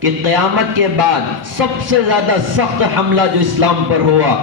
کہ قیامت کے بعد سب سے زیادہ سخت حملہ جو اسلام پر ہوا،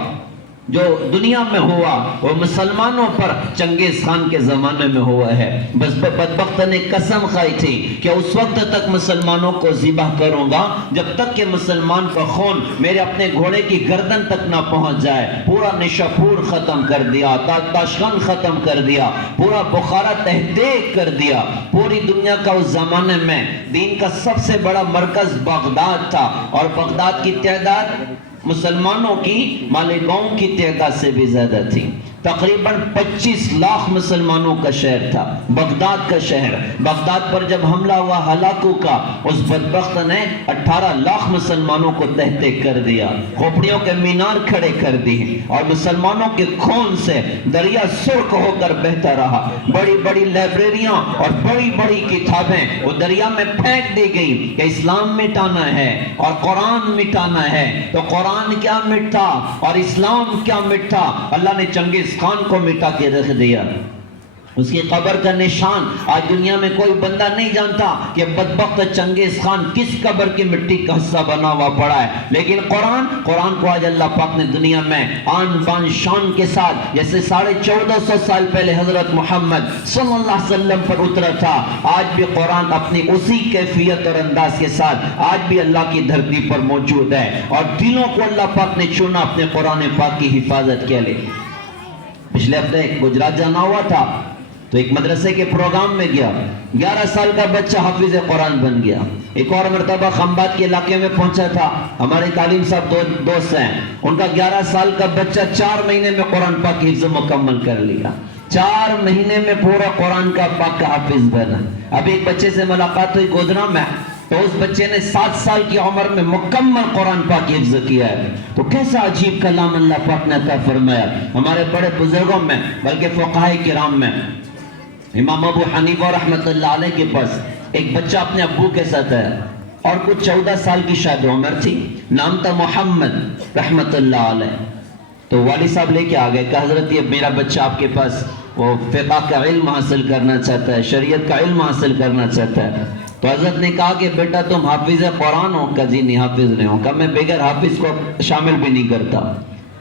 جو دنیا میں ہوا، وہ مسلمانوں پر چنگیز خان کے زمانے میں ہوا ہے۔ بس بدبخت نے قسم کھائی تھی کہ اس وقت تک مسلمانوں کو ذبح کروں گا جب تک کہ مسلمان کا خون میرے اپنے گھوڑے کی گردن تک نہ پہنچ جائے۔ پورا نشاپور ختم کر دیا، تاشقند ختم کر دیا، پورا بخارا تہدیک کر دیا۔ پوری دنیا کا اس زمانے میں دین کا سب سے بڑا مرکز بغداد تھا، اور بغداد کی تعداد مسلمانوں کی مالیگاؤں کی تعداد سے بھی زیادہ تھی۔ تقریباً 25 لاکھ مسلمانوں کا شہر تھا بغداد کا شہر۔ بغداد پر جب حملہ ہوا ہلاکو کا، اس بدبخت نے 18 لاکھ مسلمانوں کو تہتے کر دیا، کھوپڑیوں کے مینار کھڑے کر دیے، اور مسلمانوں کے خون سے دریا سرخ ہو کر بہتا رہا۔ بڑی بڑی لائبریریاں اور بڑی بڑی کتابیں وہ دریا میں پھینک دی گئی کہ اسلام مٹانا ہے اور قرآن مٹانا ہے۔ تو قرآن کیا مٹا اور اسلام کیا مٹا؟ اللہ نے چنگیز خان کو مٹا کے رکھ دیا۔ اس کی قبر کا نشان آج دنیا میں کوئی بندہ نہیں جانتا کہ بدبخت چنگیز خان کس قبر کی مٹی کا حصہ بنا ہوا پڑا ہے، لیکن قرآن کو آج اللہ پاک نے دنیا میں آن بان شان کے ساتھ، جیسے 1450 سال پہلے حضرت محمد صلی اللہ علیہ وسلم پر اترا تھا، آج بھی قرآن اپنی اسی کیفیت اور انداز کے ساتھ آج بھی اللہ کی دھرتی پر موجود ہے، اور دلوں کو اللہ پاک نے چنا اپنے قرآن پاک کی حفاظت کے لیے۔ پچھلے ہفتے گجرات جانا ہوا تھا، تو ایک مدرسے کے پروگرام میں گیا، 11 سال کا بچہ حافظ قرآن بن گیا۔ ایک اور مرتبہ خمبات کے علاقے میں پہنچا تھا، ہمارے تعلیم صاحب دوست ہیں، ان کا 11 سال کا بچہ 4 مہینے میں قرآن پاک کی حفظ مکمل کر لیا، 4 مہینے میں پورا قرآن کا پاک کا حافظ بنا۔ ابھی ایک بچے سے ملاقات ہوئی گودرا میں، تو اس بچے نے 7 سال کی عمر میں مکمل قرآن پاک حفظ کیا ہے۔ تو کیسا عجیب کلام اللہ پاک نے عطا فرمایا۔ ہمارے بڑے بزرگوں میں بلکہ فقہاء کرام میں امام ابو حنیفہ رحمۃ اللہ علیہ کے پاس ایک بچہ اپنے ابو کے ساتھ ہے، اور کچھ 14 سال کی شاید عمر تھی، نام تھا محمد رحمۃ اللہ علیہ۔ تو والد صاحب لے کے آ گئے کہ حضرت یہ میرا بچہ آپ کے پاس وہ فقہ کا علم حاصل کرنا چاہتا ہے، شریعت کا علم حاصل کرنا چاہتا ہے۔ تو حضرت نے کہا کہ بیٹا تم حافظ قرآن ہو؟ کہ جی نہیں حافظ نہیں ہوں۔ کہ میں بغیر حافظ کو شامل بھی نہیں کرتا،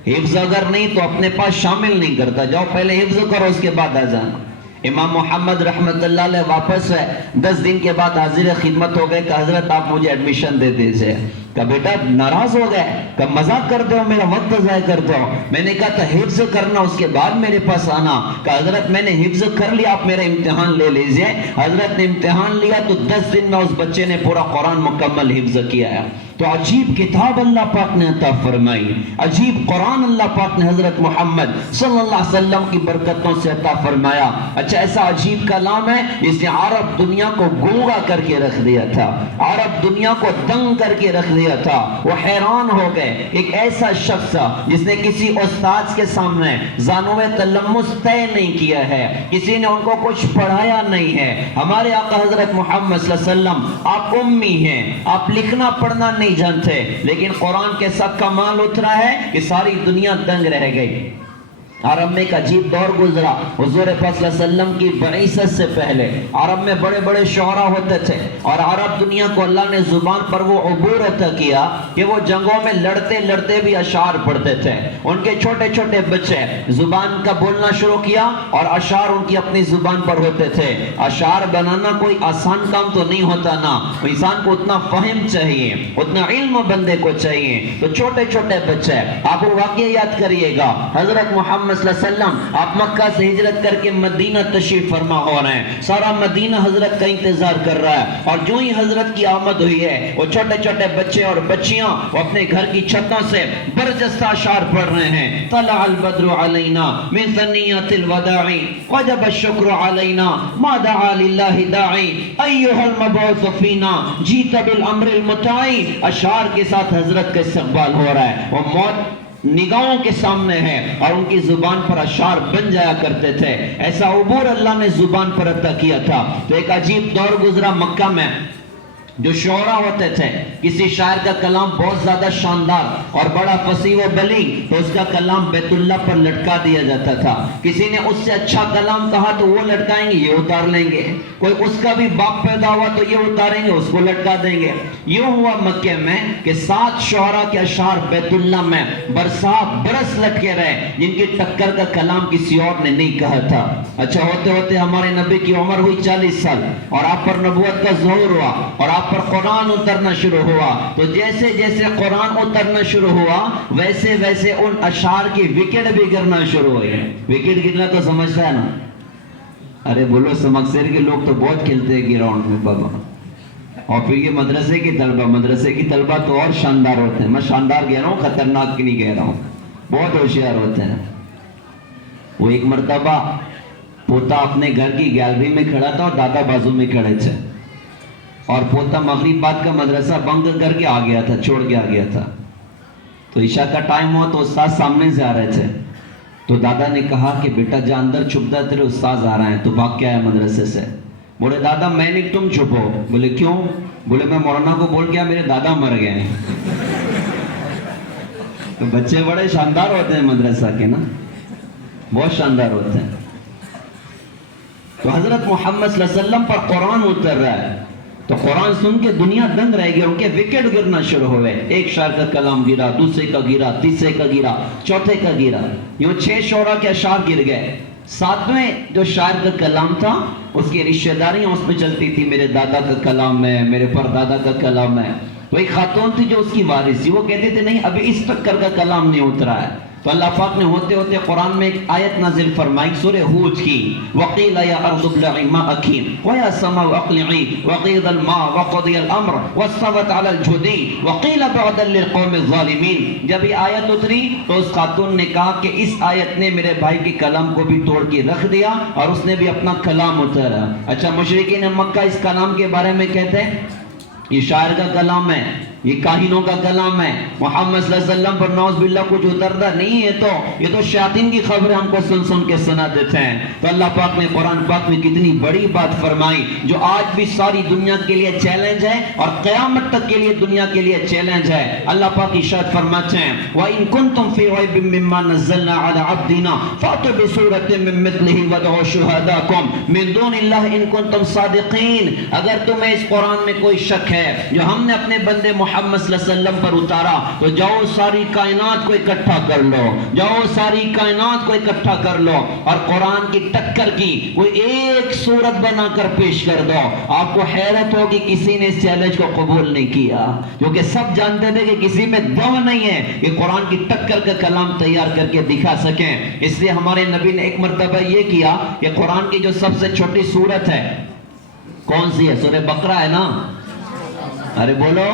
حفظ اگر نہیں تو اپنے پاس شامل نہیں کرتا، جاؤ پہلے حفظ کرو اس کے بعد آ جانا۔ امام محمد رحمت اللہ علیہ واپس ہے، 10 دن کے بعد حاضر خدمت ہو گئے کہ حضرت آپ مجھے ایڈمیشن دے دیجئے۔ کہ بیٹا ناراض ہو گئے، کہ مذاق کرتے ہو، میرا وقت ضائع کرتے ہو۔ میں نے کہا تھا حفظ کرنا اس کے بعد میرے پاس آنا۔ کہ حضرت میں نے حفظ کر لیا، آپ میرا امتحان لے لیجئے۔ حضرت نے امتحان لیا تو 10 دن میں اس بچے نے پورا قرآن مکمل حفظ کیا ہے۔ تو عجیب کتاب اللہ پاک نے عطا فرمائی، عجیب قرآن اللہ پاک نے حضرت محمد صلی اللہ علیہ وسلم کی برکتوں سے عطا فرمایا۔ اچھا ایسا عجیب کلام ہے جس نے عرب دنیا کو گونگا کر کے رکھ دیا تھا، عرب دنیا کو دنگ کر کے رکھ دیا تھا۔ وہ حیران ہو گئے، ایک ایسا شخص جس نے کسی استاد کے سامنے زانوِ تلمس طے نہیں کیا ہے، کسی نے ان کو کچھ پڑھایا نہیں ہے۔ ہمارے آقا حضرت محمد صلی اللہ علیہ وسلم آپ امی ہیں، آپ لکھنا پڑھنا نہیں جانتے، لیکن قرآن کے ساتھ کمال اترا ہے کہ ساری دنیا دنگ رہ گئی۔ عرب میں ایک عجیب دور گزرا، حضور پاک صلی اللہ علیہ وسلم کی بعثت سے پہلے عرب میں بڑے بڑے شعراء ہوتے تھے، اور عرب دنیا کو اللہ نے زبان پر وہ عبور عطا کیا کہ وہ جنگوں میں لڑتے لڑتے بھی اشعار پڑھتے تھے۔ ان کے چھوٹے چھوٹے بچے زبان کا بولنا شروع کیا، اور اشعار ان کی اپنی زبان پر ہوتے تھے۔ اشعار بنانا کوئی آسان کام تو نہیں ہوتا نا، انسان کو اتنا فہم چاہیے، اتنا علم بندے کو چاہیے۔ تو چھوٹے چھوٹے بچے، آپ وہ واقعہ یاد کریے گا، حضرت محمد صلی اللہ علیہ وسلم آپ مکہ سے ہجرت کر کے مدینہ تشریف فرما ہو رہے ہیں، سارا مدینہ حضرت کا انتظار کر رہا ہے، اور جو ہی حضرت کی آمد ہوئی ہے وہ چھوٹے چھوٹے بچے اور بچیاں وہ اپنے گھر کی چھتوں سے برجستہ اشعار پڑھ رہے ہیں۔ طلع البدر علینا من ثنیۃ الوداع وجب الشکر علینا ما دعا للہ داعی ایھا المبعوث فینا جیت بالامر المطاع۔ اشعار کے ساتھ حضرت کا استقبال ہو رہا ہے، وہ موت نگاہوں کے سامنے ہے، اور ان کی زبان پر اشعار بن جایا کرتے تھے۔ ایسا عبور اللہ نے زبان پر عطا کیا تھا۔ تو ایک عجیب دور گزرا مکہ میں، جو شعرا ہوتے تھے، کسی شاعر کا کلام بہت زیادہ شاندار اور بڑا فصیح و بلیغ تو اس کا کلام بیت اللہ پر لٹکا دیا جاتا تھا. کسی نے اس سے اچھا کلام کہا تو وہ لٹکائیں گے، یہ اتار لیں گے. کوئی اس کا بھی باپ پیدا ہوا تو یہ اتاریں گے، اس کو لٹکا دیں گے. یوں ہوا مکے میں کہ 7 شعرا کے اشعار بیت اللہ میں برس لٹکے رہے، جن کی ٹکر کا کلام کسی اور نے نہیں کہا تھا. اچھا ہوتے ہوتے ہمارے نبی کی عمر ہوئی 40 سال اور آپ پر نبوت کا ظہور ہوا اور آپ پر قرآن اترنا شروع ہوا. تو جیسے جیسے قرآن اترنا شروع ہوا ویسے ویسے ان اشعار کی وکٹ بھی گرنا شروع ہوئی. وکٹ گرنا تو سمجھتا ہے نا؟ ارے بولو، سمکسر کے لوگ تو بہت کھیلتے ہیں گراؤنڈ میں بابا. اور پھر یہ مدرسے کی طلبہ تو اور شاندار ہوتے ہیں. میں شاندار کہہ رہا ہوں، خطرناک کی نہیں کہہ رہا ہوں. بہت ہوشیار ہوتے ہیں. وہ ایک مرتبہ پوتا اپنے گھر کی گیلری میں کھڑا تھا اور دادا بازو میں کھڑے تھے، اور پوتا مغرب بعد کا مدرسہ بنک کر کے آ گیا تھا، چھوڑ کے آ گیا تھا. تو عشاء کا ٹائم ہوا تو استاد سامنے سے آ رہے تھے. تو دادا نے کہا کہ بیٹا جا اندر چھپ جا، تیرے استاد آ رہے ہیں، تو بھاگ کے آیا مدرسے سے. بولے دادا میں نہیں، تم چھپو. بولے کیوں؟ بولے میں مولانا کو بول گیا میرے دادا مر گئے ہیں. تو بچے بڑے شاندار ہوتے ہیں مدرسہ کے نا، بہت شاندار ہوتے ہیں. تو حضرت محمد صلی اللہ علیہ وسلم پر قرآن اتر رہا ہے تو قرآن سن کے دنیا دنگ رہ گئی، ان کے وکٹ گرنا شروع ہوئے. ایک شاعر کا کلام گرا، دوسرے کا گرا، تیسرے کا گرا، چوتھے کا گرا. یوں 6 شعرا کے اشعار گر گئے. 7ویں جو شاعر کا کلام تھا اس کی رشتہ داریاں اس پہ چلتی تھی، میرے دادا کا کلام ہے، میرے پردادا کا کلام ہے. تو ایک خاتون تھی جو اس کی وارث تھی، وہ کہتے تھے نہیں ابھی اس ٹکر کا کلام نہیں اترا ہے. تو اللہ پاک نے ہوتے ہوتے قرآن میں ایک آیت نازل فرمائی سورہ ہود کی، وَقِيلَ يَا أَرْضُ ابْلَعِي مَاءَكِ وَيَا سَمَاءُ أَقْلِعِي وَغِيضَ الْمَاءُ وَقُضِيَ الْأَمْرُ وَاسْتَوَتْ عَلَى الْجُودِيِّ وَقِيلَ بُعْدًا لِلْقَوْمِ الظَّالِمِينَ. جب یہ آیت اتری تو اس خاتون نے کہا کہ اس آیت نے میرے بھائی کے کلام کو بھی توڑ کے رکھ دیا اور اس نے بھی اپنا کلام اتارا. اچھا مشرکین مکہ اس کلام کے بارے میں کہتے ہیں یہ شاعر کا کلام ہے، یہ کاہنوں کا کلام ہے. محمد صلی اللہ علیہ وسلم پر نعوذ باللہ کچھ اترتا نہیں ہے، تو یہ تو شیاطین کی خبریں ہم کو سن سن کے سنا دیتے ہیں. تو اللہ پاک نے قرآن پاک میں کتنی بڑی بات فرمائی جو آج بھی ساری دنیا کے لیے چیلنج ہے اور قیامت تک کے لیے دنیا کے لیے چیلنج ہے. اللہ پاک ارشاد فرماتے ہیں وَإِن كُنتُمْ فِي رَيْبٍ مِّمَّا نَزَّلْنَا عَلَىٰ عَبْدِنَا فَأْتُوا بِسُورَةٍ مِّن مِّثْلِهِ وَادْعُوا شُهَدَاءَكُم مِّن دُونِ اللَّهِ إِن كُنتُمْ صَادِقِينَ. اگر تمہیں اس قرآن میں کوئی شک ہے جو ہم نے اپنے بندے محمد صلی اللہ علیہ وسلم پر اتارا تو جاؤ ساری کائنات کو اکٹھا کر لو، جاؤ ساری کائنات کو اکٹھا کر لو اور قرآن کی ٹکر کی کوئی ایک صورت بنا کر پیش کر دو. آپ کو حیرت ہوگی کسی نے اس چیلنج کو قبول نہیں کیا، کیونکہ سب جانتے تھے کہ کسی میں دم نہیں ہے کہ قرآن کی ٹکر کا کلام تیار کر کے دکھا سکیں. اس لیے ہمارے نبی نے ایک مرتبہ یہ کیا کہ قرآن کی جو سب سے چھوٹی سورت ہے کون سی ہے؟ سورہ بقرہ ہے نا؟ ارے بولو،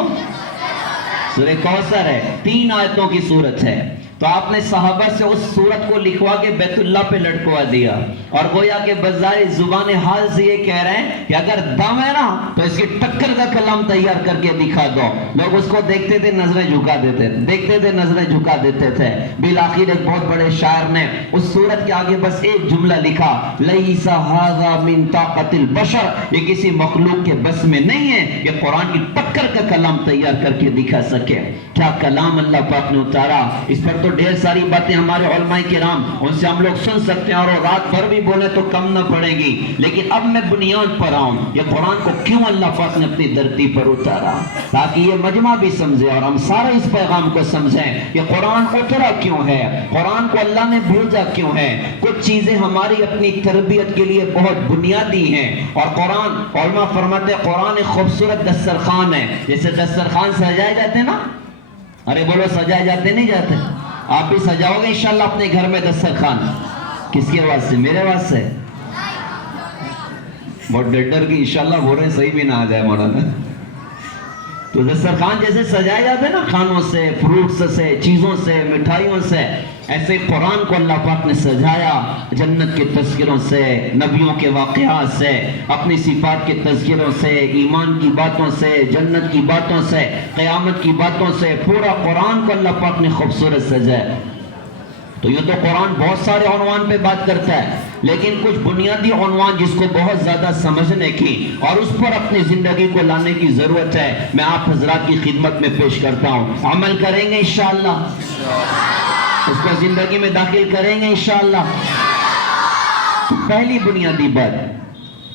سورہ کوثر ہے، 3 آیتوں کی سورت ہے. تو آپ نے صحابہ سے اس سورت کو لکھوا کے بیت اللہ پہ لٹکوا دیا اور گویا کہ بظاہر زبان حال سے یہ کہہ رہے ہیں کہ اگر دم ہے نا تو اس کی ٹکر کا کلام تیار کر کے دکھا دو. لوگ اس کو دیکھتے تھے نظریں جھکا دیتے تھے، دیکھتے تھے نظریں جھکا دیتے تھے. بالآخر ایک بہت بڑے شاعر نے اس سورت کے آگے بس ایک جملہ لکھا، لیس ھذا من طاقت البشر، یہ کسی مخلوق کے بس میں نہیں ہے کہ قرآن کی ٹکر کا کلام تیار کر کے دکھا سکے. کیا کلام اللہ پاک نے اتارا. اس پر تو ڈھیر ساری باتیں ہمارے علماء کرام ان سے ہم لوگ سن سکتے ہیں اور رات بھر بھی بولے تو کم نہ پڑے گی. لیکن اب میں بنیاد پر آؤں یہ قرآن کو کیوں اللہ پاک نے اپنی دھرتی پر اتارا، تاکہ یہ مجمع بھی سمجھے اور ہم سارے اس پیغام کو سمجھیں کہ قرآن اترا کیوں ہے، قرآن کو اللہ نے بھیجا کیوں ہے. کچھ چیزیں ہماری اپنی تربیت کے لیے بہت بنیادی ہیں اور قرآن علماء فرماتے ہیں قرآن ایک خوبصورت دسترخوان ہے. جیسے دسترخوان سجائے جاتے ہیں نا، ارے بولو سجائے جاتے نہیں جاتے؟ آپ بھی سجاؤ گے انشاءاللہ اپنے گھر میں دسترخوان. کس کے آواز سے؟ میرے آواز سے. بہت ڈر کی انشاءاللہ بول رہے ہیں صحیح بھی نہ آ جائے مولانا. تو دسترخوان جیسے سجائے جاتے ہیں نا کھانوں سے، فروٹس سے، چیزوں سے، مٹھائیوں سے، ایسے قرآن کو اللہ پاک نے سجایا جنت کے تذکروں سے، نبیوں کے واقعات سے، اپنی صفات کے تذکروں سے، ایمان کی باتوں سے، جنت کی باتوں سے، قیامت کی باتوں سے. پورا قرآن کو اللہ پاک نے خوبصورت سجایا. تو یہ تو قرآن بہت سارے عنوان پہ بات کرتا ہے، لیکن کچھ بنیادی عنوان جس کو بہت زیادہ سمجھنے کی اور اس پر اپنی زندگی کو لانے کی ضرورت ہے، میں آپ حضرات کی خدمت میں پیش کرتا ہوں. عمل کریں گے انشاءاللہ، اس کو زندگی میں داخل کریں گے انشاءاللہ. پہلی بنیادی بات،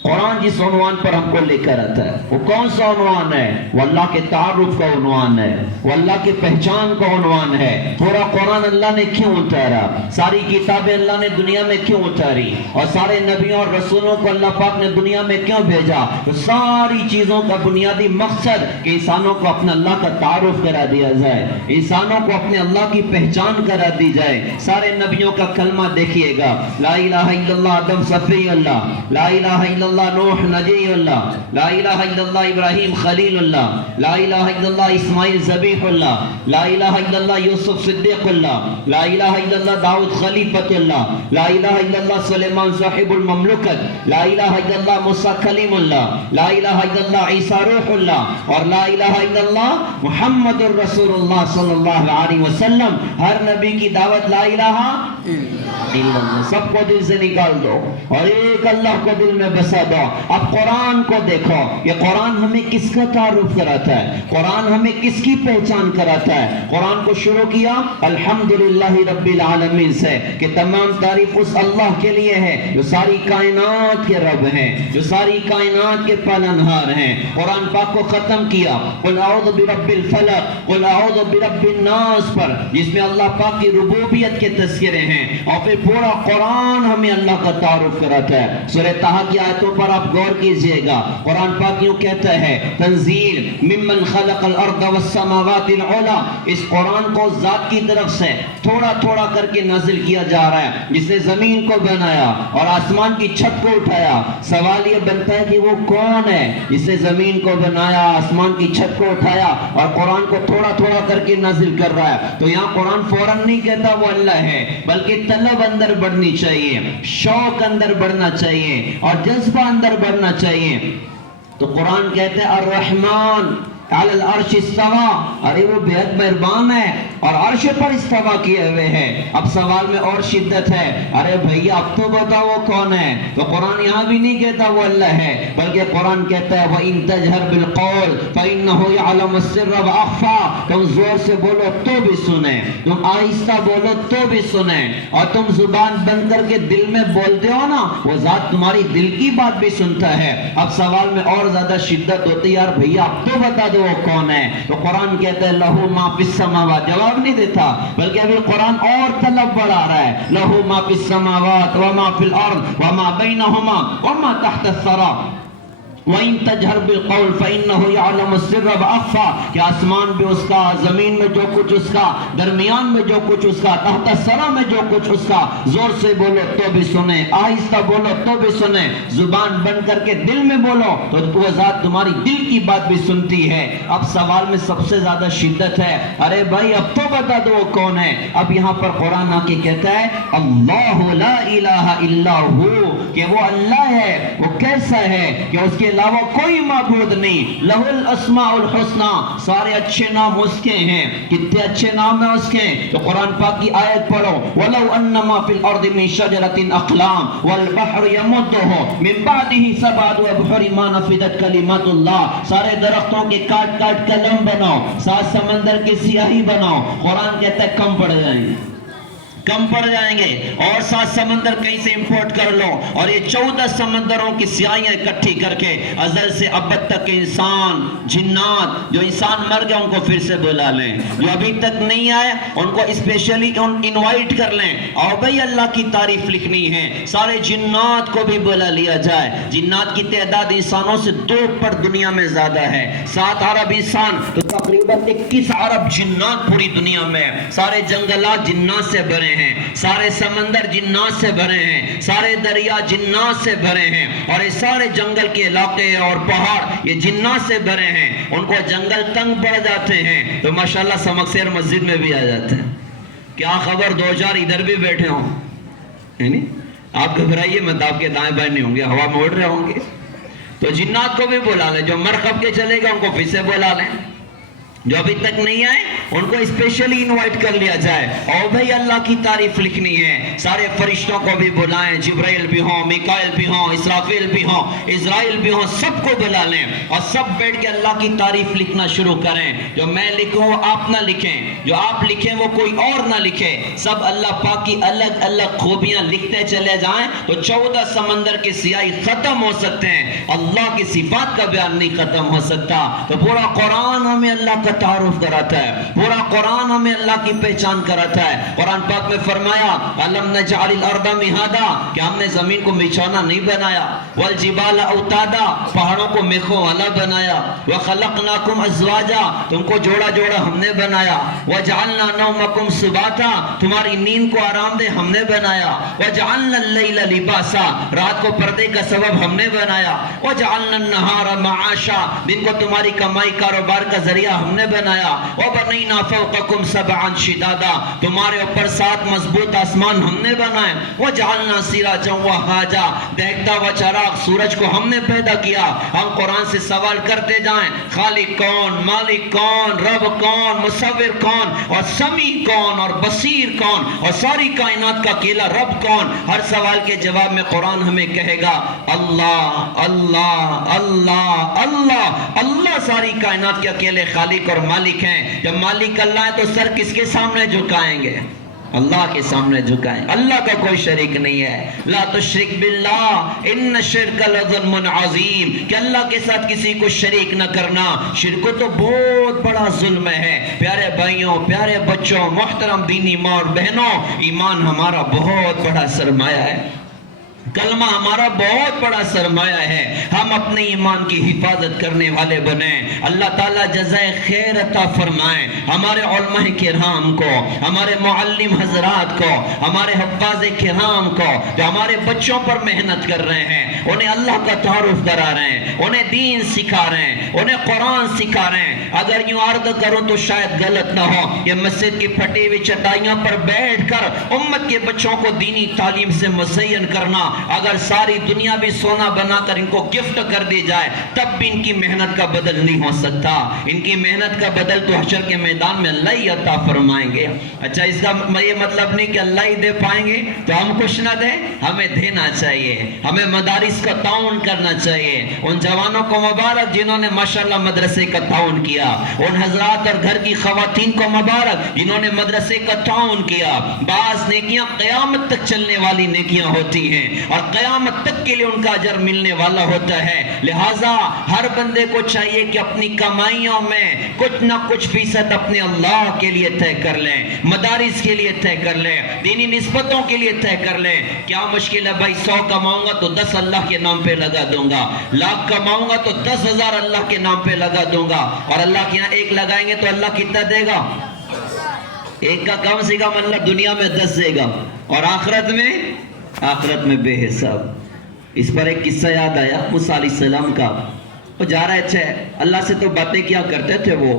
قرآن جس عنوان پر ہم کو لے کر آتا ہے وہ کون سا عنوان ہے؟ وہ اللہ کے تعارف کا عنوان ہے، وہ اللہ کے پہچان کا عنوان ہے. پورا قرآن اللہ نے کیوں اتارا، ساری کتابیں اللہ نے دنیا میں کیوں اتاری، اور سارے نبیوں اور رسولوں کو اللہ پاک نے دنیا میں کیوں بھیجا؟ تو ساری چیزوں کا بنیادی مقصد کہ انسانوں کو اپنے اللہ کا تعارف کرا دیا جائے، انسانوں کو اپنے اللہ کی پہچان کرا دی جائے. سارے نبیوں کا کلمہ دیکھیے گا، لا الہ الا اللہ آدم صفی اللہ، لا الہ الا اللہ نوح نجی اللہ، لا الہ الا اللہ ابراہیم خلیل اللہ، لا الہ الا اللہ اسماعیل ذبیح اللہ، لا الہ الا اللہ یوسف صدیق اللہ، لا الہ الا اللہ داؤد خلیفۃ اللہ، لا الہ الا اللہ سلیمان صاحب المملکت، لا الہ الا اللہ موسیٰ کلیم اللہ، لا الہ الا اللہ عیسیٰ روح اللہ، اور لا الہ الا اللہ محمد الرسول اللہ صلی اللہ علیہ وسلم. ہر نبی کی دعوت لا الہ الا اللہ. سب کو دل سے نکال دو اور ایک اللہ کو دل میں بسا دو. اب قرآن کو دیکھو، یہ قرآن ہمیں کس کا تعارف کراتا ہے، قرآن ہمیں کس کی پہچان کراتا ہے. قرآن کو شروع کیا الحمدللہ رب العالمین سے کہ تمام تعریف اس اللہ کے لیے ہے جو ساری کائنات کے رب ہیں، جو ساری کائنات کے پالنہار ہیں. قرآن پاک کو ختم کیا قل اعوذ برب الفلق قل اعوذ برب الناس پر، جس میں اللہ پاک کی ربوبیت کے تذکرے ہیں. اور پھر پورا قرآن ہمیں اللہ کا تعارف کراتا ہے. سورہ طٰہٰ کی آیتوں پر آپ غور کیجئے گا، قرآن پاک یوں کہتا ہے تنزیل ممن خلق الارض والسماوات العلی. اس قرآن کو ذات کی طرف سے تھوڑا تھوڑا کر کے نازل کیا جا رہا ہے، جس نے زمین کو بنایا اور آسمان کی چھت کو اٹھایا. سوال یہ بنتا ہے کہ وہ کون ہے جس نے زمین کو بنایا، آسمان کی چھت کو اٹھایا اور قرآن کو تھوڑا تھوڑا کر کے نازل کر رہا ہے؟ تو یہاں قرآن فوراً نہیں کہتا وہ اللہ ہے، بلکہ طلب اندر بڑھنی چاہیے، شوق اندر بڑھنا چاہیے اور جذبہ اندر بڑھنا چاہیے. تو قرآن کہتے ہیں الرحمن علی العرش استوى، ارے وہ بہت مہربان ہے اور عرش پر استوا کیے ہوئے ہیں. اب سوال میں اور شدت ہے، ارے بھیا اب تو بتاؤ وہ کون ہے؟ تو قرآن یہاں بھی نہیں کہتا وہ اللہ ہے، بلکہ قرآن کہتا ہے وَإِن تَجْهَرْ بِالْقَوْلِ فَإِنَّهُ يَعْلَمُ السِّرَّ وَأَخْفَى. تم زور سے بولو تو بھی سنیں، تم آہستہ بولو تو بھی سنیں، اور تم زبان بند کر کے دل میں بولتے ہو نا، وہ ذات تمہاری دل کی بات بھی سنتا ہے. اب سوال میں اور زیادہ شدت ہوتی ہے، یار بھیا اب تو بتا دو وہ کون ہے؟ تو قرآن کہتا ہے لہو ما فی السماوات. جواب نہیں دیتا، بلکہ ابھی قرآن اور طلب بڑھا رہا ہے. لہو ما فی السماوات وما فی الارض وما بینہما وما تحت الثری وَإِن تَجْهَرْ بِالْقَوْلِ فَإِنَّهُ يَعْلَمُ السِّرَّ وَأَخْفَى. کہ آسمان میں اس کا، زمین میں جو کچھ اس کا، درمیان میں جو کچھ اس کا، تحت الثری میں جو کچھ اس کا. زور سے بولو تو بھی سنیں، آہستہ بولو تو بھی سنیں، زبان بند کر کے دل میں بولو تو وہ ذات تمہاری دل کی بات بھی سنتی ہے. اب سوال میں سب سے زیادہ شدت ہے، ارے بھائی اب تو بتا دو وہ کون ہے؟ اب یہاں پر قرآن آ کے کہتا ہے اللہ لا الہ الا ہو، کہ وہ اللہ ہے. وہ کیسا ہے کہ اس کے علاوہ کوئی معبود نہیں. لہ الاسماء الحسنی، سارے اچھے نام اس کے ہیں. کتنے اچھے نام ہیں اس کے؟ تو قرآن پاک کی آیت پڑھو وَلَوْ أَنَّمَا فِي الْأَرْضِ مِنْ شَجَرَةٍ أَقْلَامٌ وَالْبَحْرُ يَمُدُّهُ مِنْ بَعْدِهِ سَبْعَةُ أَبْحُرٍ مَا نَفِدَتْ كَلِمَاتُ اللَّهِ. سارے درختوں کے کاٹ کاٹ قلم بناؤ، سات سمندر کی سیاہی بناؤ. قرآن کہتا ہے کم پڑ جائیں گے، کم پڑ جائیں گے، اور 7 سمندر کہیں سے امپورٹ کر لو اور یہ 14 سمندروں کی سیاہیاں اکٹھی کر کے ازل سے ابد تک انسان، جنات، جو انسان مر گئے ان کو پھر سے بلا لیں، جو ابھی تک نہیں آئے ان کو اسپیشلی انوائٹ کر لیں. اور بھئی اللہ کی تعریف لکھنی ہے، سارے جنات کو بھی بلا لیا جائے. جنات کی تعداد انسانوں سے 2 پر دنیا میں زیادہ ہے. 7 ارب انسان تو تقریباً 21 ارب جنات پوری دنیا میں. سارے جنگلات جنات سے بھرے ہیں، سارے سمندر جنات سے بھرے ہیں، سارے دریا جنات سے بھرے ہیں، اور یہ سارے جنگل کے علاقے اور پہاڑ یہ جنات سے بھرے ہیں. ان کو جنگل تنگ پڑ جاتے ہیں تو ماشاءاللہ سمکسیر مسجد میں بھی آ جاتے ہیں. کیا خبر 2-4 ادھر بھی بیٹھے ہوں، یعنی آپ گھبرائیے مت، آپ کے دائیں بائیں نہیں ہوں گے، ہوا میں اڑ رہے ہوں گے. تو جنات کو بھی بلا لیں، جو مر کب کے چلے گا ان کو پھر سے بلا لیں. جو ابھی تک نہیں آئے ان کو اسپیشلی انوائٹ کر لیا جائے، اور بھئی اللہ کی تعریف لکھنی ہے، سارے فرشتوں کو بھی بلائیں، جبرائیل بھی ہوں، میکائیل بھی ہوں، اسرافیل بھی ہوں، اسرائیل بھی ہوں، سب کو بلا لیں اور سب بیٹھ کے اللہ کی تعریف لکھنا شروع کریں۔ جو میں لکھوں وہ آپ نہ لکھیں، جو آپ لکھیں وہ کوئی اور نہ لکھے، سب اللہ پاک کی الگ الگ خوبیاں لکھتے چلے جائیں تو 14 سمندر کی سیاہی ختم ہو سکتے ہیں، اللہ کی صفات کا بیان نہیں ختم ہو سکتا۔ تو پورا قرآن ہمیں اللہ کا تعارف کراتا ہے، پورا قرآن ہمیں اللہ کی پہچان کراتا ہے۔ قرآن پاک میں فرمایا أَلَمْ نَجْعَلِ الْأَرْضَ مِهَادًا، کہ ہم نے زمین کو بچھونا نہیں بنایا، وَالْجِبَالَ أَوْتَادًا، پہاڑوں کو میخوں والا بنایا، وَخَلَقْنَاكُمْ أَزْوَاجًا، تم کو جوڑا جوڑا ہم نے بنایا، وَجَعَلْنَا نَوْمَكُمْ سُبَاتًا، تمہاری نیند کو آرام دہ ہم نے بنایا، وَجَعَلْنَا اللَّيْلَ لِبَاسًا، رات کو پردے کا سبب ہم نے بنایا، وَجَعَلْنَا النَّهَارَ مَعَاشًا، دن کو تمہاری کمائی کاروبار کا ذریعہ ہم نے بنایا، وَبَنَيْنَا فَوْقَكُمْ سَبْعًا شِدَادًا، تمہارے اوپر 7 مضبوط آسمان ہم نے بنائے، وَجَعَلْنَا سِرَاجًا وَهَّاجًا، دہتا ہوا چراغ سورج کو ہم نے پیدا کیا۔ ہم قرآن سے سوال کرتے جائیں، خالق کون، مالک کون، رب کون، مصور کون، اور سمیع کون، اور بصیر کون، اور ساری کائنات کا اکیلا رب کون؟ ہر سوال کے جواب میں قرآن ہمیں کہے گا اللہ اللہ اللہ اللہ اللہ، ساری کائنات کے اکیلے خالق اور مالک ہیں۔ جب مالک اللہ ہے تو سر کس کے سامنے جھکائیں گے؟ اللہ کے سامنے جھکائیں۔ اللہ کا کوئی شریک نہیں ہے۔ لا تشرک باللہ ان الشرک لظلم عظیم، کہ اللہ کے ساتھ کسی کو شریک نہ کرنا، شرک تو بہت بڑا ظلم ہے۔ پیارے بھائیوں، پیارے بچوں، محترم دینی ماں اور بہنوں، ایمان ہمارا بہت بڑا سرمایہ ہے، کلمہ ہمارا بہت بڑا سرمایہ ہے، ہم اپنے ایمان کی حفاظت کرنے والے بنیں۔ اللہ تعالیٰ جزائے خیر عطا فرمائیں ہمارے علماء کرام کو، ہمارے معلم حضرات کو، ہمارے حفاظ کرام کو، جو ہمارے بچوں پر محنت کر رہے ہیں، انہیں اللہ کا تعارف کرا رہے ہیں، انہیں دین سکھا رہے ہیں، انہیں قرآن سکھا رہے ہیں۔ اگر یوں عرض کروں تو شاید غلط نہ ہو، یہ مسجد کی پھٹی ہوئی چٹائیوں پر بیٹھ کر امت کے بچوں کو دینی تعلیم سے مزین کرنا، اگر ساری دنیا بھی سونا بنا کر ان کو گفٹ کر دی جائے تب بھی ان کی محنت کا بدل نہیں ہو سکتا۔ ان کی محنت کا بدل تو حشر کے میدان میں اللہ ہی عطا فرمائیں گے۔ اچھا، اس کا یہ مطلب نہیں کہ اللہ ہی دے پائیں گے تو ہم کچھ نہ دیں، ہمیں دینا چاہیے، ہمیں مدارس کا تعاون کرنا چاہیے۔ ان جوانوں کو مبارک جنہوں نے ماشاءاللہ مدرسے کا تعاون کیا، ان حضرات اور گھر کی خواتین کو مبارک جنہوں نے مدرسے کا تعاون کیا۔ بعض نیکیاں قیامت تک چلنے والی نیکیاں ہوتی ہیں اور قیامت تک کے لیے ان کا اجر ملنے والا ہوتا ہے۔ لہٰذا ہر بندے کو چاہیے کہ اپنی کمائیوں میں کچھ نہ کچھ فیصد اپنے اللہ کے لیے طے کر لیں، مدارس کے لیے طے کر لیں، دینی نسبتوں کے لیے طے کر لیں۔ کیا مشکل ہے بھائی، 100 کماؤں گا تو 10 اللہ کے نام پہ لگا دوں گا، 1,00,000 کماؤں گا تو 10,000 اللہ کے نام پہ لگا دوں گا، اور اللہ کے یہاں 1 لگائیں گے تو اللہ کتنا دے گا؟ 1 کا کم سے کم اللہ دنیا میں 10 دے گا، اور آخرت میں بے حساب۔ اس پر ایک قصہ یاد آیا موسیٰ علیہ السلام کا۔ وہ جا رہے تھے، اللہ سے تو باتیں کیا کرتے تھے وہ،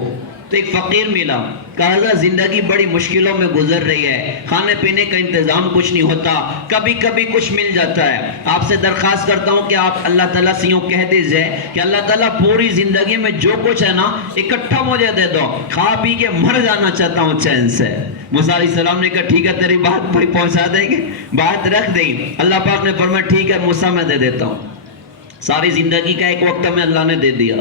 تو ایک فقیر ملا، کہا حضرت زندگی بڑی مشکلوں میں گزر رہی ہے، کھانے پینے کا انتظام کچھ نہیں ہوتا، کبھی کبھی کچھ مل جاتا ہے، آپ سے درخواست کرتا ہوں کہ آپ اللہ تعالیٰ سے یوں کہہ دیجئے کہ اللہ تعالیٰ پوری زندگی میں جو کچھ ہے نا اکٹھا مجھے دے دو، کھا پی کے مر جانا چاہتا ہوں چین سے۔ موسیٰ علیہ السلام نے کہا ٹھیک ہے، تیری بات پہنچا دیں گے، بات رکھ دیں۔ اللہ پاک نے فرمایا ٹھیک ہے موسیٰ میں دے دیتا ہوں۔ ساری زندگی کا ایک وقت میں اللہ نے دے دیا،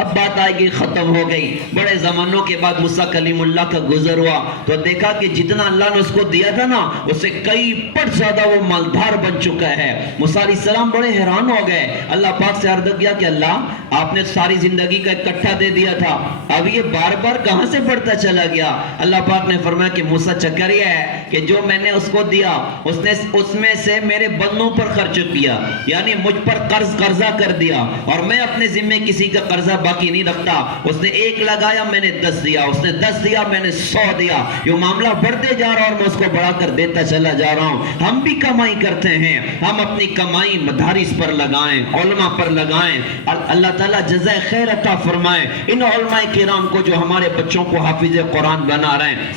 اب بات آئے گی، ختم ہو گئی۔ بڑے زمانوں کے بعد موسیٰ کلیم اللہ کا گزر ہوا تو دیکھا کہ جتنا اللہ نے اس کو دیا تھا نا اس سے کئی پٹ زیادہ وہ مالدار بن چکا ہے۔ موسیٰ علیہ السلام بڑے حیران ہو گئے، اللہ پاک سے عرض کیا کہ اللہ آپ نے ساری زندگی کا اکٹھا دے دیا تھا، اب یہ بار بار کہاں سے بڑھتا چلا گیا؟ اللہ پاک نے فرمایا کہ موسیٰ چکر یہ ہے کہ جو میں نے اس کو دیا اس میں سے میرے بندوں پر خرچ کیا، یعنی مجھ پر قرضہ کر دیا، اور میں اپنے ذمے کسی کا قرضہ باقی نہیں رکھتا۔ اس نے 1 لگایا، میں نے 10 دیا، اس نے 10 دیا، میں نے 100 دیا، یہ معاملہ بڑھتے جا رہا اور میں اس کو بڑھا کر دیتا چلا جا رہا ہوں۔ ہم بھی کمائی کرتے ہیں، ہم اپنی کمائی مدارس پر لگائیں، علماء پر لگائیں، اللہ تعالیٰ جزائے خیر عطا فرمائے ان علماء کرام کو جو ہمارے بچوں کو حافظ قرآن بنا رہے ہیں۔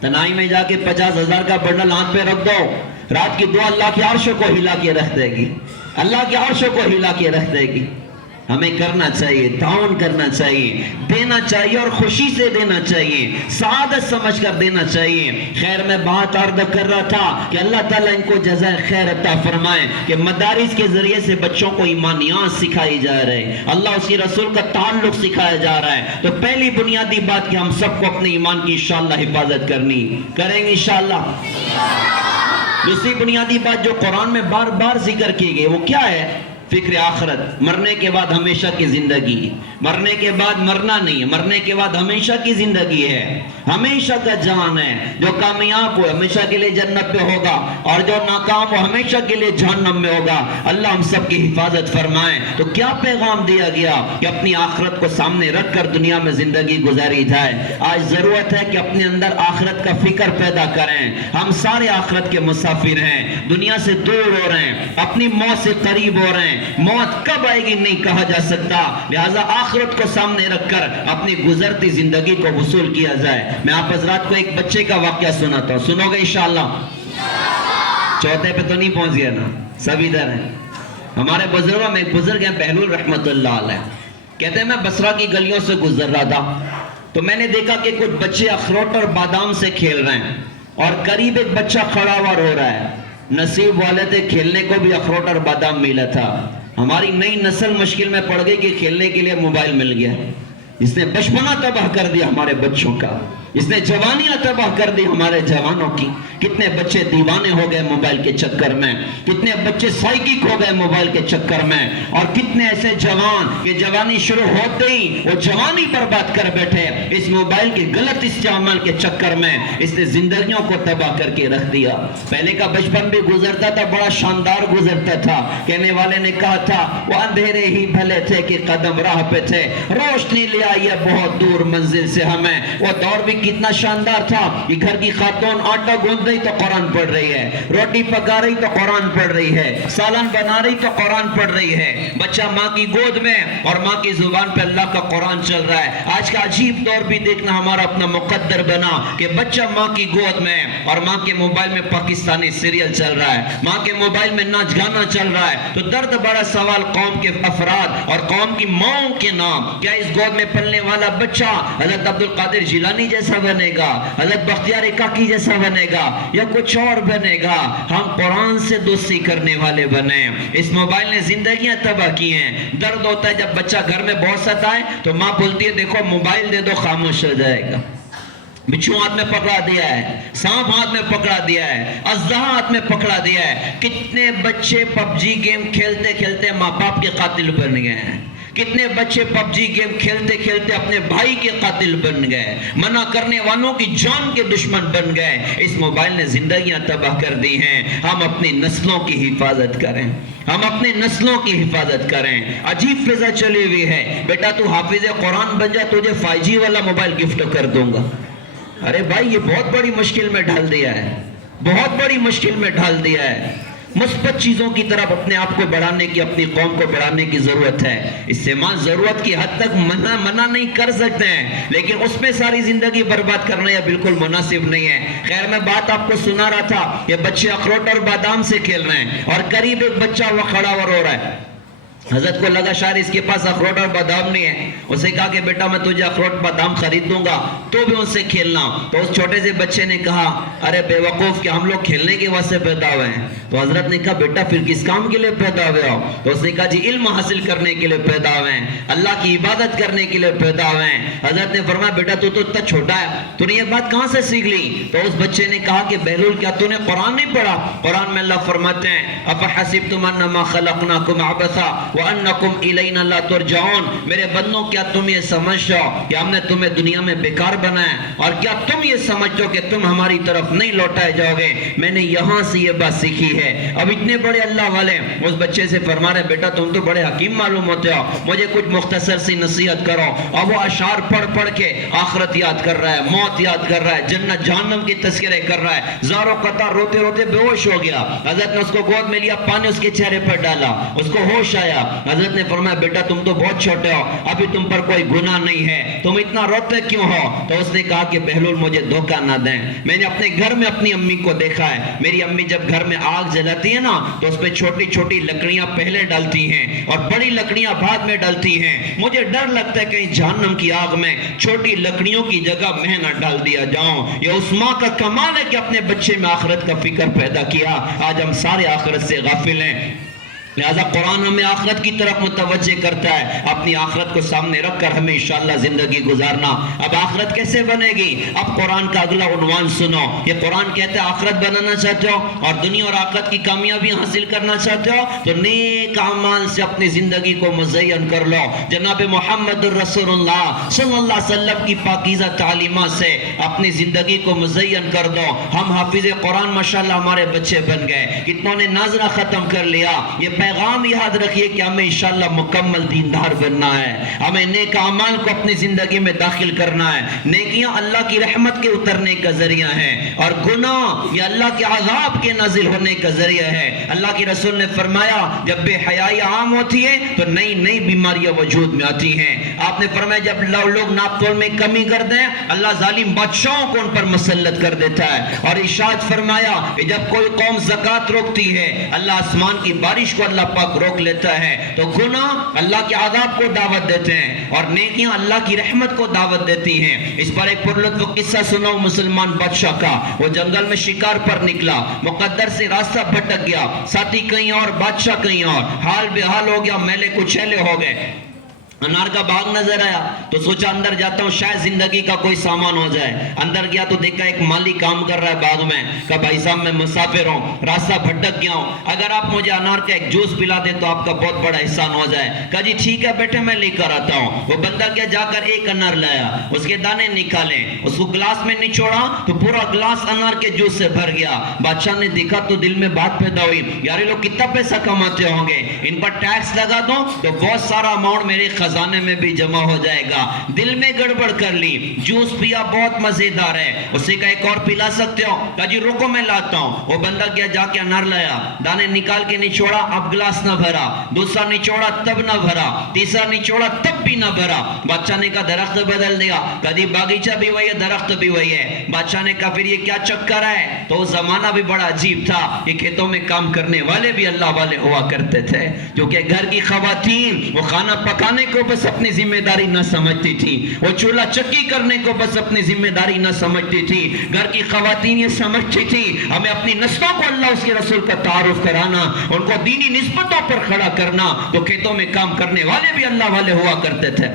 تنہائی میں جا کے 50,000 کا بنڈل ہاتھ پہ رکھ دو، رات کی دعا اللہ کے عرش کو ہلا کے رکھ دے گی، اللہ کے عرش کو ہلا کے رکھ دے گی۔ ہمیں کرنا چاہیے، تعاون کرنا چاہیے، دینا چاہیے اور خوشی سے دینا چاہیے، سعادت سمجھ کر دینا چاہیے۔ خیر میں بات عرض کر رہا تھا کہ اللہ تعالیٰ ان کو جزائے خیر عطا فرمائے کہ مدارس کے ذریعے سے بچوں کو ایمانیات سکھائی جا رہے، اللہ اس کی رسول کا تعلق سکھایا جا رہا ہے۔ تو پہلی بنیادی بات کہ ہم سب کو اپنے ایمان کی انشاءاللہ حفاظت کرنی، کریں گے انشاءاللہ۔ دوسری بنیادی بات جو قرآن میں بار بار ذکر کی گئی وہ کیا ہے؟ فکر آخرت، مرنے کے بعد ہمیشہ کی زندگی، مرنے کے بعد مرنا نہیں ہے، مرنے کے بعد ہمیشہ کی زندگی ہے، ہمیشہ کا جان ہے۔ جو کامیاب ہو ہمیشہ کے لیے جنت پہ ہوگا اور جو ناکام ہو ہمیشہ کے لیے جہنم میں ہوگا۔ اللہ ہم سب کی حفاظت فرمائے۔ تو کیا پیغام دیا گیا کہ اپنی آخرت کو سامنے رکھ کر دنیا میں زندگی گزاری جائے۔ آج ضرورت ہے کہ اپنے اندر آخرت کا فکر پیدا کریں۔ ہم سارے آخرت کے مسافر ہیں، دنیا سے دور ہو رہے ہیں، اپنی موت سے قریب ہو رہے ہیں، موت کب آئے گی نہیں کہا جا سکتا، لہذا آخرت کو سامنے رکھ کر اپنی گزرتی زندگی کو وصول کیا جائے۔ میں آپ حضرات کو ایک بچے کا واقعہ سناتا ہوں، سنو گے انشاءاللہ؟ چوتھے پہ تو نہیں پہنچ گیا نا، سب ادھر ہیں۔ ہمارے بزرگوں میں ایک بزرگ ہیں بہلول رحمت اللہ علیہ، کہتے ہیں میں بصرہ کی گلیوں سے گزر رہا تھا تو میں نے دیکھا کہ کچھ بچے اخروٹ اور بادام سے کھیل رہے ہیں اور قریب ایک بچہ کھڑا ہوا رو رہا ہے۔ نصیب والے تھے کھیلنے کو بھی اخروٹ اور بادام ملا تھا۔ ہماری نئی نسل مشکل میں پڑ گئی کہ کھیلنے کے لیے موبائل مل گیا، اس نے بچپنا تباہ کر دیا ہمارے بچوں کا، اس نے جوانیاں تباہ کر دی ہمارے جوانوں کی۔ کتنے بچے دیوانے ہو گئے موبائل کے چکر میں، کتنے بچے سائیکک ہو گئے موبائل کے چکر میں، اور کتنے ایسے جوان کہ جوانی شروع ہوتے ہی وہ جوانی برباد کر بیٹھے اس موبائل کے غلط استعمال کے چکر میں۔ اس نے زندگیوں کو تباہ کر کے رکھ دیا۔ پہلے کا بچپن بھی گزرتا تھا، بڑا شاندار گزرتا تھا۔ کہنے والے نے کہا تھا وہ اندھیرے ہی بھلے تھے کہ قدم راہ پہ تھے، روشنی لے آئی ہے بہت دور منزل سے ہمیں۔ وہ دور بھی کتنا شاندار تھا کہ گھر کی خاتون آٹا گوندھ رہی تو قرآن پڑھ رہی ہے، روٹی پکا رہی تو قرآن پڑھ رہی ہے، سالن بنا رہی تو قرآن پڑھ رہی ہے، بچہ ماں کی گود میں اور ماں کی زبان پہ اللہ کا قرآن چل رہا ہے۔ آج کا عجیب دور بھی دیکھنا ہمارا اپنا مقدر بنا کہ بچہ ماں کی گود میں اور ماں کے موبائل میں پاکستانی سیریل چل رہا ہے، ماں کے موبائل میں ناچ گانا چل رہا ہے۔ تو درد بڑا سوال قوم کے افراد اور قوم کی ماؤں کے نام، کیا اس گود میں پلنے والا بچہ حضرت عبدالقادر جیلانی جیسا بنے گا، حضرت بختیار کاکی جیسا بنے گا یا کچھ اور بنے گا؟ ہم قرآن سے دوستی کرنے والے بنے۔ اس موبائل نے زندگیاں تباہ کی ہیں۔ درد ہوتا ہے جب بچہ گھر میں بہت ستائے تو ماں بولتی ہے دیکھو موبائل دے دو خاموش ہو جائے گا۔ بچھو ہاتھ میں پکڑا دیا ہے، سانپ ہاتھ میں پکڑا دیا ہے، اژدہا ہاتھ میں پکڑا دیا ہے۔ کتنے بچے پب جی گیم کھیلتے کھیلتے ماں باپ کے قاتل بن گئے ہیں، کتنے بچے پب جی گیم کھیلتے کھیلتے اپنے بھائی کے قاتل بن گئے، منع کرنے والوں کی جان کے دشمن بن گئے۔ اس موبائل نے زندگیاں تباہ کر دی ہیں۔ ہم اپنی نسلوں کی حفاظت کریں، ہم اپنے نسلوں کی حفاظت کریں۔ عجیب فضا چلی ہوئی ہے، بیٹا تو حافظ قرآن بن جا، تجھے 5G والا موبائل گفٹ کر دوں گا۔ ارے بھائی یہ بہت بڑی مشکل میں ڈال دیا ہے، بہت بڑی مشکل میں ڈال دیا ہے۔ مثبت چیزوں کی طرف اپنے آپ کو بڑھانے کی، اپنی قوم کو بڑھانے کی ضرورت ہے۔ اس سے ماں ضرورت کی حد تک منع نہیں کر سکتے ہیں، لیکن اس میں ساری زندگی برباد کرنا یہ بالکل مناسب نہیں ہے۔ خیر میں بات آپ کو سنا رہا تھا کہ بچے اخروٹ اور بادام سے کھیل رہے ہیں اور قریب ایک بچہ وہ کھڑا ہوا رو رہا ہے۔ حضرت کو لگا شاید اس کے پاس اخروٹ اور بادام نہیں ہے، اسے کہا کہ بیٹا میں تجھے اخروٹ بادام خرید دوں گا، تو بھی ان سے کھیلنا۔ تو اس چھوٹے سے بچے نے کہا ارے بے وقوف کہ ہم لوگ کھیلنے کے واسطے پیدا ہوئے ہیں۔ تو حضرت نے کہا بیٹا پھر کس کام کے لیے پیدا ہوئے ہو؟ تو اس نے کہا جی علم حاصل کرنے کے لیے پیدا ہوئے ہیں، اللہ کی عبادت کرنے کے لیے پیدا ہوئے ہیں۔ حضرت نے فرمایا بیٹا تو اتنا چھوٹا ہے، تو نے یہ بات کہاں سے سیکھ لی؟ تو اس بچے نے کہا کہ بہلول کیا تو نے قرآن نہیں پڑھا؟ قرآن میں اللہ فرماتے ہیں افحسبتم انما خلقناکم عبثا وانکم الینا لا ترجعون، میرے بندوں کیا تم یہ سمجھتے ہو کہ ہم نے تمہیں دنیا میں بیکار بنایا، اور کیا تم یہ سمجھتے ہو کہ تم ہماری طرف نہیں لوٹائے جاؤ گے؟ میں نے یہاں سے یہ بات سیکھی ہے۔ اب اتنے بڑے اللہ والے اس بچے سے فرما رہے بیٹا تم تو بڑے حکیم معلوم ہوتے ہو، مجھے کچھ مختصر سی نصیحت کرو۔ اور وہ اشعار پڑھ پڑھ کے آخرت یاد کر رہا ہے، موت یاد کر رہا ہے، جنت جہنم کی تذکرے کر رہا ہے، زاروں قطار روتے روتے بے ہوش ہو گیا۔ حضرت نے اس کو گود میں لیا، پانی اس کے چہرے پر ڈالا، اس کو ہوش آیا، حضرت نے فرمایا بیٹا تم تو بہت چھوٹے ہو, ابھی تم پر کوئی گناہ نہیں ہے, تم اتنا روتے کیوں ہو؟ تو اس نے کہا کہ بہلول مجھے دھوکہ نہ دیں, میں نے اپنے گھر میں اپنی امی کو دیکھا ہے, میری امی جب گھر میں آگ جلاتی ہے نا تو اس میں چھوٹی چھوٹی لکڑیاں پہلے ڈالتی ہیں اور بڑی لکڑیاں بعد میں ڈالتی ہیں. مجھے ڈر لگتا ہے کہیں جہنم کی آگ میں چھوٹی لکڑیوں کی جگہ میں نہ ڈال دیا جاؤں. یہ اس ماں کا کمال ہے کہ اپنے بچے میں آخرت کا فکر پیدا کیا. آج ہم سارے آخرت سے غافل ہیں, لہذا قرآن ہمیں آخرت کی طرف متوجہ کرتا ہے. اپنی آخرت کو سامنے رکھ کر ہمیں انشاءاللہ زندگی گزارنا. اب آخرت کیسے بنے گی؟ اب قرآن کا اگلا عنوان سنو. یہ قرآن کہتا ہے آخرت بنانا چاہتے ہو اور دنیا اور آخرت کی کامیابی حاصل کرنا چاہتے ہو تو نیک اعمال سے اپنی زندگی کو مزین کر لو. جناب محمد الرسول اللہ صلی اللہ علیہ وسلم کی پاکیزہ تعلیمات سے اپنی زندگی کو مزین کر دو. ہم حافظ قرآن ماشاءاللہ ہمارے بچے بن گئے, کتنوں نے ناظرہ ختم کر لیا. یہ پیغام یاد رکھیے کہ ہمیں انشاءاللہ مکمل دیندار بننا ہے, ہمیں نیک اعمال کو اپنی زندگی میں داخل کرنا ہے. نیکیاں اللہ کی رحمت کے اترنے کا ذریعہ ہے اور گناہ یہ اللہ کے عذاب کے نازل ہونے کا ذریعہ ہے. اللہ کی رسول نے فرمایا جب بے حیائی عام ہوتی ہے تو نئی نئی بیماریاں وجود میں آتی ہیں. آپ نے فرمایا جب لوگ ناپ تول میں کمی کر دیں اللہ ظالم بادشاہوں کو ان پر مسلط کر دیتا ہے. اور ارشاد فرمایا کہ جب کوئی قوم زکوٰۃ روکتی ہے اللہ آسمان کی بارش کو اللہ پاک روک لیتا ہے. تو گناہ اللہ کے عذاب کو دعوت دیتے ہیں اور نیکیاں اللہ کی رحمت کو دعوت دیتی ہیں. اس پر ایک پرلطف قصہ سنو مسلمان بادشاہ کا. وہ جنگل میں شکار پر نکلا, مقدر سے راستہ بھٹک گیا, ساتھی کہیں اور بادشاہ کہیں اور, حال بے حال ہو گیا, میلے کچیلے ہو گئے. انار کا باغ نظر آیا تو سوچا اندر جاتا ہوں شاید زندگی کا کوئی سامان ہو جائے. اندر گیا تو دیکھا ایک مالی کام کر رہا ہے باغ میں. کہا بھائی صاحب میں مسافر ہوں, راستہ بھٹک گیا ہوں, اگر آپ مجھے انار کا ایک جوس پلا دیں تو آپ کا بہت بڑا احسان ہو جائے. کہا جی ٹھیک ہے بیٹے میں لے کر آتا ہوں. وہ بندہ کیا جا کر ایک انار لایا, اس کے دانے نکالے, اس کو گلاس میں نچوڑا تو پورا گلاس انار کے جوس سے بھر گیا. بادشاہ نے دیکھا تو دل میں بات پیدا ہوئی, یار یہ لوگ کتنا پیسہ کماتے ہوں گے, ان پر ٹیکس لگا دو تو بہت سارا اماؤنٹ میرے خزانے میں بھی جمع ہو جائے گا. دل میں گڑبڑ کر لی, جوس پیا بہت مزیدار ہے, اسے کہا ایک اور پلا سکتے ہو؟ کہا جی رکو میں لاتا ہوں. وہ بندہ کیا جا کے انار لایا, دانے نکال کے نچوڑا, اب گلاس نہ بھرا, دوسرا نچوڑا تب نہ بھرا, تیسرا نچوڑا تب بھی نہ بھرا. بادشاہ نے کہا درخت بدل دیا. کہا جی باغیچہ بھی وہی ہے درخت بھی وہی ہے. بادشاہ نے کہا پھر یہ کیا چکر ہے؟ تو وہ زمانہ بھی بڑا عجیب تھا, یہ کھیتوں میں کام کرنے والے بھی اللہ والے ہوا کرتے تھے, جو کہ گھر کی خواتین وہ کھانا پکانے کو بس اپنی ذمہ داری نہ سمجھتی تھی, وہ چولہا چکی کرنے کو بس اپنی ذمہ داری نہ سمجھتی تھی. گھر کی خواتین یہ سمجھتی تھی ہمیں اپنی نسلوں کو اللہ اس کے رسول کا تعارف کرانا, ان کو دینی نسبتوں پر کھڑا کرنا. تو کھیتوں میں کام کرنے والے بھی اللہ والے ہوا کرتے تھے.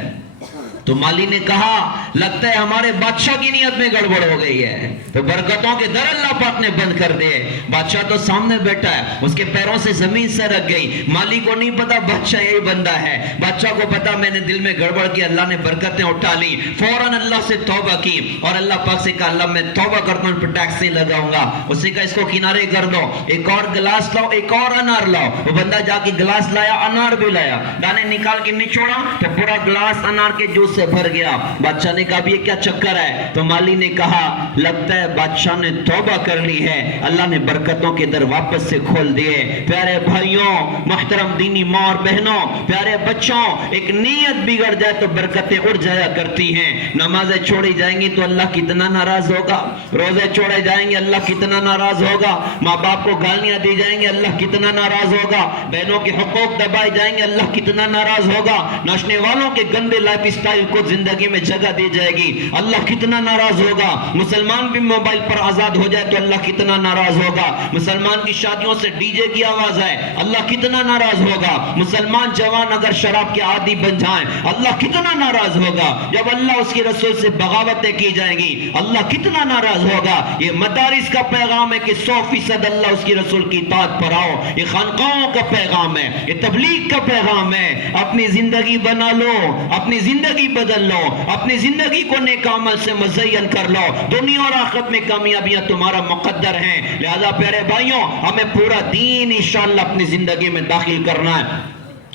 تو مالی نے کہا لگتا ہے ہمارے بادشاہ کی نیت میں گڑبڑ ہو گئی ہے, تو برکتوں کے در اللہ پاک نے بند کر دیے. بادشاہ تو سامنے بیٹھا ہے, اس کے پیروں سے زمین سرک گئی. مالی کو نہیں پتا بادشاہ یہی بندہ ہے, بادشاہ کو پتا میں نے دل میں گڑبڑ کی, اللہ نے برکتیں اٹھا لی. فوراً اللہ سے توبہ کی اور اللہ پاک سے کہا اللہ میں توبہ کرتا ہوں, پر ٹیکس نہیں لگاؤں گا. اسے کہا اس کو کنارے کر دو, ایک اور گلاس لاؤ, ایک اور انار لاؤ. وہ بندہ جا کے گلاس لایا, انار بھی لایا, دانے نکال کے نچوڑا تو پورا گلاس انار کے جوس سے بھر گیا. بادشاہ نے کہا یہ کیا چکر ہے؟ تو مالی نے کہا لگتا ہے بادشاہ نے توبہ کر لی ہے, اللہ نے برکتوں کے در واپس سے کھول دیے. پیارے بھائیوں, محترم دینی ماں اور بہنوں, پیارے بچوں, ایک نیت بگڑ جائے تو برکتیں اڑ جایا کرتی ہیں. نمازیں چھوڑی جائیں گی تو اللہ کتنا ناراض ہوگا, روزے چھوڑے جائیں گے اللہ کتنا ناراض ہوگا, ماں باپ کو گالیاں دی جائیں گے اللہ کتنا ناراض ہوگا, بہنوں کے حقوق دبائے جائیں گے اللہ کتنا ناراض ہوگا, ناچنے والوں کے گندے لائف سٹائل کو زندگی میں جگہ دی جائے گی اللہ کتنا ناراض ہوگا. مسلمان بھی موبائل پر آزاد ہو جائے تو اللہ کتنا ناراض ہوگا. مسلمان کی شادیوں سے ڈی جے کی آواز ہے اللہ کتنا ناراض ہوگا. مسلمان جوان اگر شراب کے عادی بن جائیں اللہ کتنا ناراض ہوگا. جب اللہ اس کے رسول سے بغاوتیں کی جائیں گی اللہ کتنا ناراض ہوگا. یہ مدارس کا پیغام ہے کہ 100% اللہ اس کے رسول کی اطاعت پر آؤ. یہ خانقاہوں کا پیغام ہے, یہ تبلیغ کا پیغام ہے. اپنی زندگی بنا لو, اپنی زندگی بدل لو, اپنی زندگی کو نیک عمل سے مزین کر لو. دنیا اور آخرت میں کامیابیاں تمہارا مقدر ہیں. لہذا پیارے بھائیوں, ہمیں پورا دین انشاءاللہ اپنی زندگی میں داخل کرنا ہے.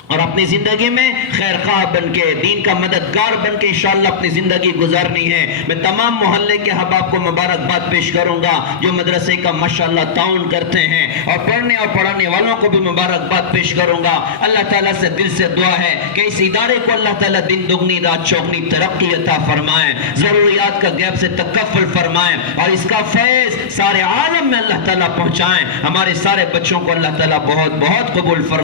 اور اپنی زندگی میں خیر خواہ بن کے، دین کا مددگار بن کے انشاءاللہ اپنی زندگی گزارنی ہے۔ میں تمام محلے کے احباب کو مبارکباد پیش کروں گا جو مدرسے کا ماشاءاللہ تعاون کرتے ہیں، اور پڑھنے اور پڑھانے والوں کو بھی مبارکباد پیش کروں گا۔ اللہ تعالیٰ سے دل سے دعا ہے کہ اس ادارے کو اللہ تعالیٰ دن دگنی رات چوگنی ترقی عطا فرمائیں، ضروریات کا غیب سے تکفل فرمائیں، اور اس کا فیض سارے عالم میں اللہ تعالیٰ پہنچائیں۔ ہمارے سارے بچوں کو اللہ تعالیٰ بہت بہت قبول فرمائیں۔